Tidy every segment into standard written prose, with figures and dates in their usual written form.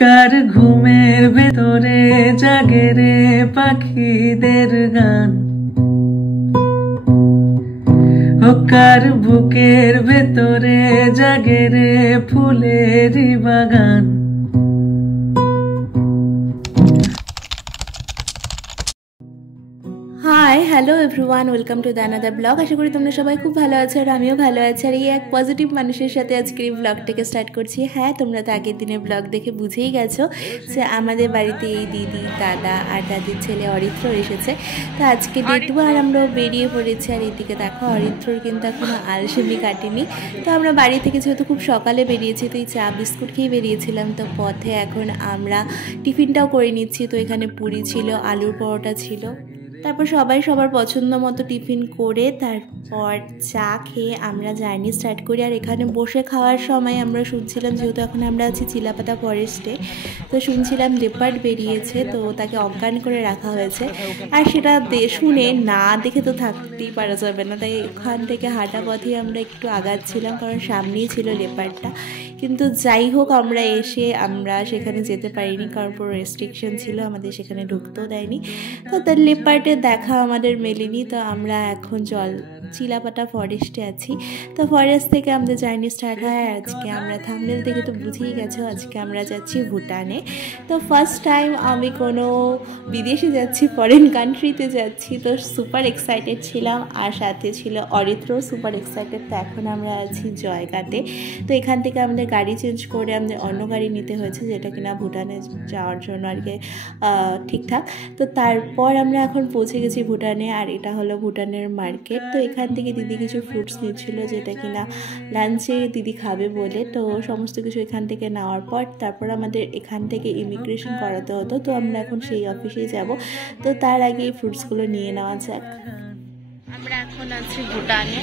কার ঘুমের ভেতরে জাগে রে পাখিদের গান, ও কার বুকের ভেতরে জাগে রে ফুলেরই বাগান। Hi hello everyone, welcome to the another blog. আশা করি তোমরা সবাই খুব ভালো আছো আর আমিও ভালো আছি। আর এই এক পজিটিভ মানুষের সাথে আজকে এই ব্লগটাকে স্টার্ট করছি। হ্যাঁ, তোমরা তো আগের দিনের ব্লগ দেখে বুঝেই গেছো যে আমাদের বাড়িতে এই দিদি, দাদা আর দাদির ছেলে অরিত্র এসেছে। তো আজকে দেখবো আর আমরাও বেরিয়ে পড়েছি। আর এদিকে দেখো, অরিত্রর কিন্তু এখনো আলসেমি কাটেনি। তো আমরা বাড়ি থেকে যেহেতু খুব সকালে বেরিয়েছি, তো এই চা বিস্কুট খেয়ে বেরিয়েছিলাম। তো পথে এখন আমরা টিফিনটাও করে নিচ্ছি। তো এখানে পুরি ছিল, আলুর পরোটা ছিল। তারপর সবাই সবার পছন্দ মতো টিফিন করে তারপর চা খেয়ে আমরা জার্নি স্টার্ট করি। আর এখানে বসে খাওয়ার সময় আমরা শুনছিলাম, যেহেতু এখন আমরা আছি চিলাপাতা ফরেস্টে, তো শুনছিলাম লেপার্ড বেরিয়েছে, তো তাকে অজ্ঞান করে রাখা হয়েছে। আর সেটা শুনে না দেখে তো থাকতেই পারা যাবে না, তাই ওখান থেকে হাঁটা পথে আমরা একটু আগাচ্ছিলাম, কারণ সামনেই ছিল লেপার্ডটা। কিন্তু যাই হোক, আমরা সেখানে যেতে পারিনি, কারণ পুরো রেস্ট্রিকশন ছিল, আমাদের সেখানে ঢুকতেও দেয়নি। তো তার লেপার্ডের দেখা আমাদের মেলেনি। তো আমরা এখন চিলাপাতা ফরেস্টে আছি। তো ফরেস্ট থেকে আমাদের জার্নি স্টার্ট হয়। আর আজকে আমরা থাম্বনেল দেখে তো বুঝেই গেছো, আজকে আমরা যাচ্ছি ভুটানে। তো ফার্স্ট টাইম আমি কোনো বিদেশে যাচ্ছি, ফরেন কান্ট্রিতে যাচ্ছি। তো সুপার এক্সাইটেড ছিলাম, আর সাথে ছিল অরিত্র সুপার এক্সাইটেড। তো এখন আমরা আছি জয়গাতে। তো এখান থেকে আমাদের গাড়ি চেঞ্জ করে আমাদের অন্য গাড়ি নিতে হয়েছে, যেটা কিনা ভুটানে যাওয়ার জন্য আর কি ঠিকঠাক। তো তারপর আমরা এখন পৌঁছে গেছি ভুটানে। আর এটা হলো ভুটানের মার্কেট। তো এখান থেকে দিদি কিছু ফ্রুটস নিচ্ছিল, যেটা কিনা লাঞ্চে দিদি খাবে বলে। তো সমস্ত কিছু এখান থেকে নেওয়ার পর তারপর আমাদের এখান থেকে ইমিগ্রেশন করাতে হতো। তো আমরা এখন সেই অফিসেই যাব। তো তার আগে এই ফ্রুটসগুলো নিয়ে নেওয়া যাক। আমরা এখন আছি ভুটানে।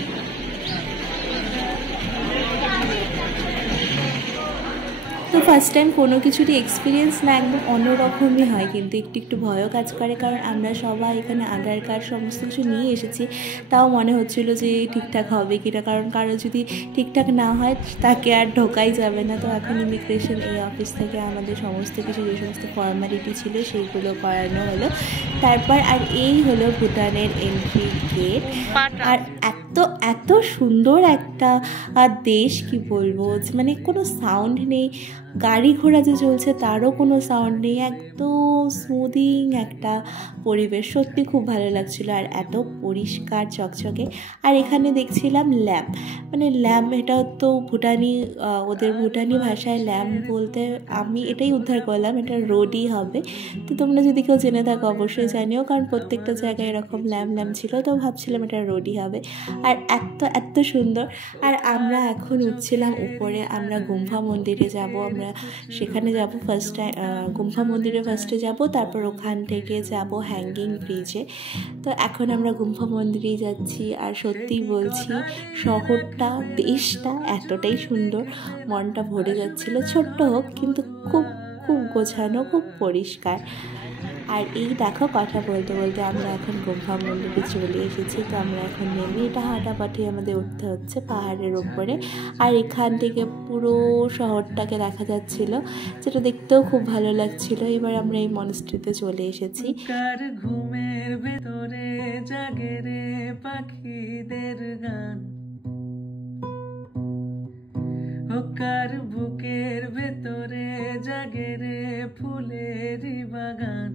তো ফার্স্ট টাইম কোনো কিছুরই এক্সপিরিয়েন্স না একদম অন্যরকমই হয়, কিন্তু একটু একটু ভয়ও কাজ করে, কারণ আমরা সবাই এখানে আধার কার্ড সমস্ত কিছু নিয়ে এসেছি। তাও মনে হচ্ছিলো যে ঠিকঠাক হবে কিনা, কারণ কারো যদি ঠিকঠাক না হয় তাকে আর ঢোকাই যাবে না। তো এখন ইমিগ্রেশন এই অফিস থেকে আমাদের সমস্ত কিছু যে সমস্ত ফর্মালিটি ছিল সেইগুলো করানো হলো। তারপর আর এই হলো ভুটানের এন্ট্রি গেট। আর এত সুন্দর একটা দেশ, কি বলবো, মানে কোনো সাউন্ড নেই, গাড়ি ঘোড়া যে চলছে তারও কোনো সাউন্ড নেই, একদম স্মুদিং একটা পরিবেশ। সত্যি খুব ভালো লাগছিলো, আর এত পরিষ্কার চকচকে। আর এখানে দেখছিলাম ল্যাম্প, মানে ল্যাম্প, এটা তো ওদের ভুটানি ভাষায় ল্যাম্প বলতে আমি এটাই উদ্ধার করলাম, এটা রোডই হবে। তো তোমরা যদি কেউ জেনে থাকো অবশ্যই জানিও, কারণ প্রত্যেকটা জায়গায় এরকম ল্যাম্প ছিল। তো ভাবছিলাম এটা রোডই হবে। আর এত সুন্দর। আর আমরা এখন উঠছিলাম উপরে, আমরা গুম্ফা মন্দিরে যাব। আমরা সেখানে যাব ফার্স্ট টাইম, গুম্ফা মন্দিরে ফার্স্টে যাব, তারপর ওখান থেকে যাব হ্যাঙ্গিং ব্রিজে। তো এখন আমরা গুম্ফা মন্দিরেই যাচ্ছি। আর সত্যিই বলছি, শহরটা, দেশটা এতটাই সুন্দর, মনটা ভরে যাচ্ছিল। ছোট্ট হোক কিন্তু খুব খুব গোছানো, খুব পরিষ্কার। আর এই দেখো, কথা বলতে বলতে আমরা এখন গুম্ফা মন্দিরে চলে এসেছি। তো আমরা এখন নেমে এটা হাঁটা পাঠিয়ে আমাদের উঠতে হচ্ছে পাহাড়ের ওপরে। আর এখান থেকে পুরো শহরটাকে দেখা যাচ্ছিল, যেটা দেখতেও খুব ভালো লাগছিল। এবার আমরা এই মনস্ট্রিতে চলে এসেছি। কার ঘুমের ভেতরে জাগে রে পাখিদের গান, ও কার বুকের ভেতরে জাগে রে ফুলেরই বাগান,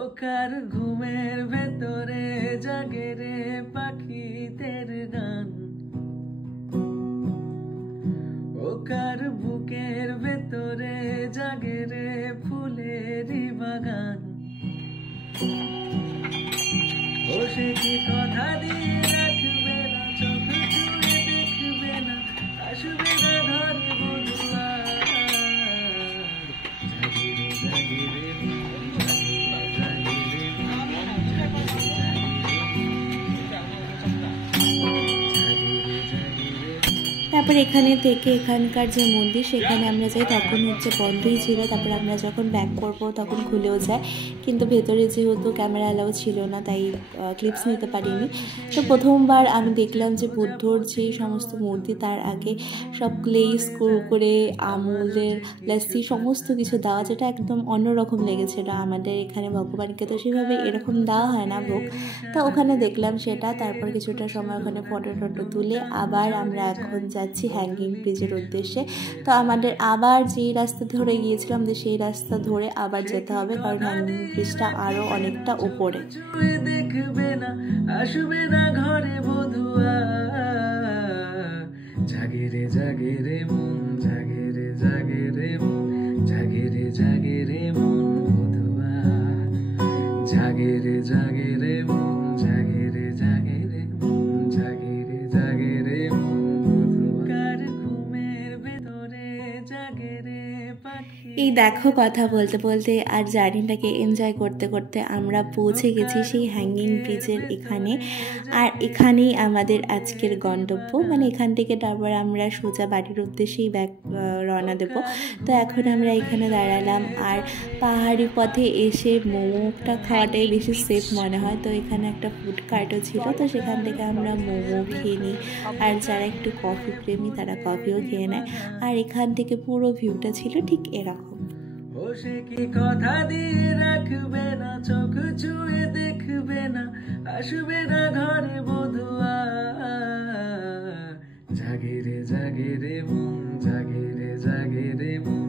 ও কার ঘুমের ভেতরে জাগে রে পাখিদের গান, ও কার বুকের ভেতরে জাগে রে ফুলেরই বাগান। ও সে কি কথা দিয়ে রাখবে না, চোখ জুড়ে দেখবে না, আসবে না ধরে বধুয়া। তারপর তারপর এখানে থেকে এখানকার যে মন্দির সেখানে আমরা যাই, তখন হচ্ছে বন্ধই ছিল। তারপর আমরা যখন ব্যাক করবো তখন খুলেও যায়, কিন্তু ভেতরে যেহেতু ক্যামেরা অ্যালাউ ছিল না তাই ক্লিপস নিতে পারিনি। তো প্রথমবার আমি দেখলাম যে বুদ্ধর যে সমস্ত মূর্তি তার আগে সব গ্লেজ করে আমুলের লস্যি সমস্ত কিছু দেওয়া, যেটা একদম অন্যরকম লেগেছিল আমাদের এখানে। ভগবানকে তো সেভাবে এরকম দেওয়া হয় না ভোগ, তো ওখানে দেখলাম সেটা। তারপর কিছুটা সময় ওখানে ফটো তুলে আবার আমরা এখন যাচ্ছি হ্যাঙ্গিং ব্রিজের উদ্দেশ্যে। তো আমাদের আবার যেই রাস্তা ধরে গিয়েছিলাম সেই রাস্তা ধরে আবার যেতে হবে, কারণ হ্যাঙ্গিং ব্রিজটা আরও অনেকটা উপরে। দেখবে না আসবে না ঘরে বধুয়া, জাগে রে জাগে রে মন, জাগে রে জাগে রে মন, জাগে রে জাগে রে মন বধুয়া, জাগে রে জাগে রে মন, জাগে রে জাগে রে মন, জাগে রে জাগে রে মন বধুয়া, কার ঘুমের ভেতরে জাগে রে পাখি। এই দেখো কথা বলতে বলতে আর জার্নিটাকে এনজয় করতে করতে আমরা পৌঁছে গেছি সেই হ্যাঙ্গিং ব্রিজের এখানে। আর এখানেই আমাদের আজকের গন্তব্য, মানে এখান থেকে তারপর আমরা সোজা বাড়ির উদ্দেশ্যেই রওনা দেবো। তো এখন আমরা এখানে দাঁড়ালাম, আর পাহাড়ি পথে এসে মোমোটা খাওয়াটাই বেশি সেফ মনে হয়। তো এখানে একটা ফুড কার্টও ছিল, তো সেখান থেকে আমরা মোমো খেয়ে নিই, আর যারা একটু কফি প্রেমী তারা কফিও খেয়ে নেয়। আর এখান থেকে পুরো ভিউটা ছিল ঠিক এরকম। ও সে কি কথা দিয়ে রাখবে না, চোখ ছুঁয়ে দেখবে না, আসবে না ঘরে বধুয়া, জাগে রে জাগে রে মন, জাগে রে জাগে রে মন,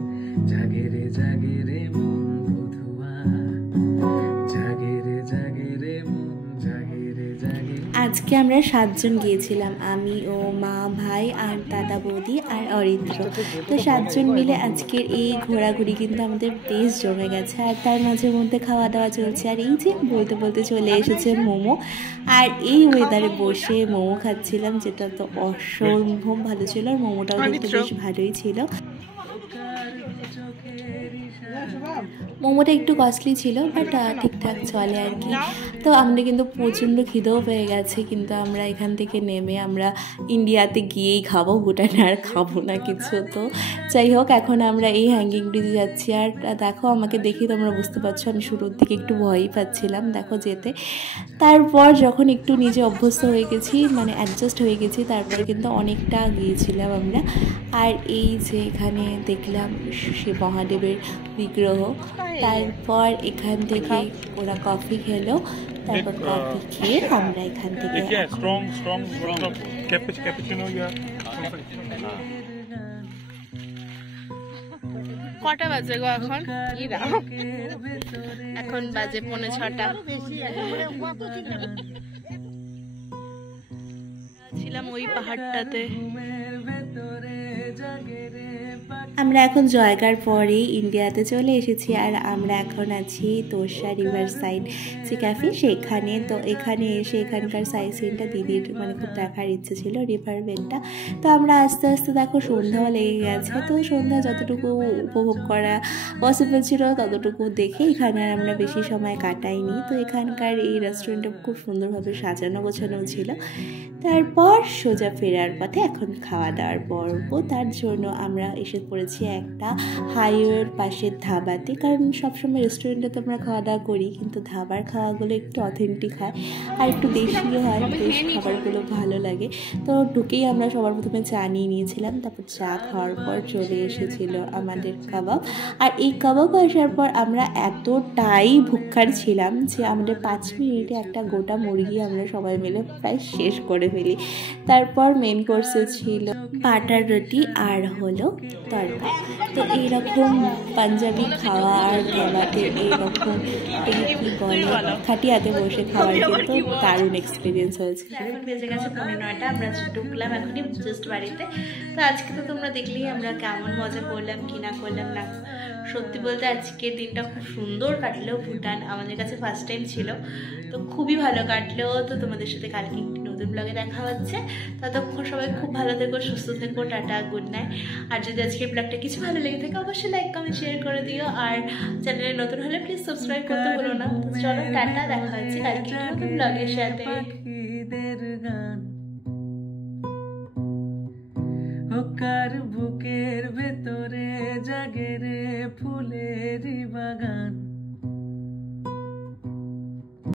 জাগে রে জাগে রে মন বধুয়া, জাগে রে জাগে রে মন, জাগে রে জাগে। আজকে আমরা 7 জন গিয়েছিলাম, আমি ও মা, ভাই আর দাদা বৌদি আর অরিত্র। তো 7 জন মিলে আজকের এই ঘোরাঘুরি কিন্তু আমাদের বেশ জমে গেছে। আর তার মাঝে মধ্যে খাওয়া দাওয়া চলছে, আর এই যে বলতে বলতে চলে এসেছে মোমো। আর এই ওয়েদারে বসে মোমো খাচ্ছিলাম, যেটা তো অসম্ভব ভালো ছিল। আর মোমোটাও কিন্তু বেশ ভালোই ছিল। মোমোটা একটু কস্টলি ছিল, বাট ঠিকঠাক চলে আর কি। তো আমরা কিন্তু প্রচণ্ড খিদেও পেয়ে গেছে, কিন্তু আমরা এখান থেকে নেমে আমরা ইন্ডিয়াতে গিয়েই খাবো, ভুটানে আর খাবো না কিছু। তো যাই হোক, এখন আমরা এই হ্যাঙ্গিং ব্রিজে যাচ্ছি। আর দেখো, আমাকে দেখি তোমরা বুঝতে পারছো আমি শুরুর দিকে একটু ভয়ই পাচ্ছিলাম দেখো যেতে। তারপর যখন একটু নিজে অভ্যস্ত হয়ে গেছি, মানে অ্যাডজাস্ট হয়ে গেছি, তারপরে কিন্তু অনেকটা গিয়েছিলাম আমরা। আর এই যে এখানে দেখলাম সে মহাদেবের বিগ্রহ। তারপর এখান থেকে ওরা কফি খেলো, তারপর কফি খেয়ে আমরা এখান থেকে কটা বাজে গো এখন? এখন বাজে 6:45। ছিলাম ওই পাহাড়টাতে। আমরা এখন জয়গার পরে ইন্ডিয়াতে চলে এসেছি, আর আমরা এখন আছি তোষা রিভার সাইড যে ক্যাফে সেখানে। তো এখানে এসে এখানকার সাইড সিনটা দিদির মানে খুব দেখার ইচ্ছে ছিল, রিভার বেডটা। তো আমরা আস্তে আস্তে দেখো সন্ধ্যাও লেগে গেছে, তো সন্ধ্যা যতটুকু উপভোগ করা পসিবল ছিল ততটুকু দেখে এখানে আর আমরা বেশি সময় কাটাইনি। তো এখানকার এই রেস্টুরেন্টটা খুব সুন্দরভাবে সাজানো গোছানো ছিল। তারপর সোজা ফেরার পথে এখন খাওয়া দাওয়ার পর্ব। তার জন্য আমরা এসে পড়েছি একটা হাইওয়ের পাশের ধাবাতে, কারণ সবসময় রেস্টুরেন্টে তো আমরা খাওয়া দাওয়া করি, কিন্তু ধাবার খাওয়াগুলো একটু অথেন্টিক হয় আর একটু দেশীয় হয়, বেশ খাবারগুলো ভালো লাগে। তো ঢুকেই আমরা সবার প্রথমে চা নিয়ে নিয়েছিলাম, তারপর চা খাওয়ার পর চলে এসেছিল আমাদের কাবাব। আর এই কাবাব আসার পর আমরা এতটাই ভুক্কার ছিলাম যে আমাদের 5 মিনিটে একটা গোটা মুরগি আমরা সবাই মিলে প্রায় শেষ করে ফেলি। তারপর মেন কোর্সে ছিল বাটার রুটি আর হলো তরকা। তো এইরকম পাঞ্জাবি খাওয়া আর ধাবাতে এইরকম কি বলে খাটিয়াতে বসে খাওয়ার কিন্তু দারুণ এক্সপিরিয়েন্স হয়েছে। এখন বেজে গেছে 9:30, আমরা ঢুকলাম এখনই জাস্ট বাড়িতে। তো আজকে তো তোমরা দেখলেই আমরা কেমন মজা করলাম কি না করলাম না। সত্যি বলতে আজকের দিনটা খুব সুন্দর কাটলো। ভুটান আমাদের কাছে ফার্স্ট টাইম ছিল, তো খুবই ভালো কাটলো। তো তোমাদের সাথে কালকে একটি নতুন ব্লগে দেখা হচ্ছে। ততক্ষণ সবাই খুব ভালো থেকো, সুস্থ থেকো, টাটা, গুড নাইট। আর যদি আজকের ব্লগটা কিছু ভালো লেগে থাকে অবশ্যই লাইক কমেন্ট শেয়ার করে দিও, আর চ্যানেলে নতুন হলে প্লিজ সাবস্ক্রাইব করতে ভুলো না। তো চলো টাটা, দেখা হচ্ছে কালকে নতুন ব্লগের সাথে। ও কার বুকের ভেতরে জাগে রে ফুলেরই বাগান।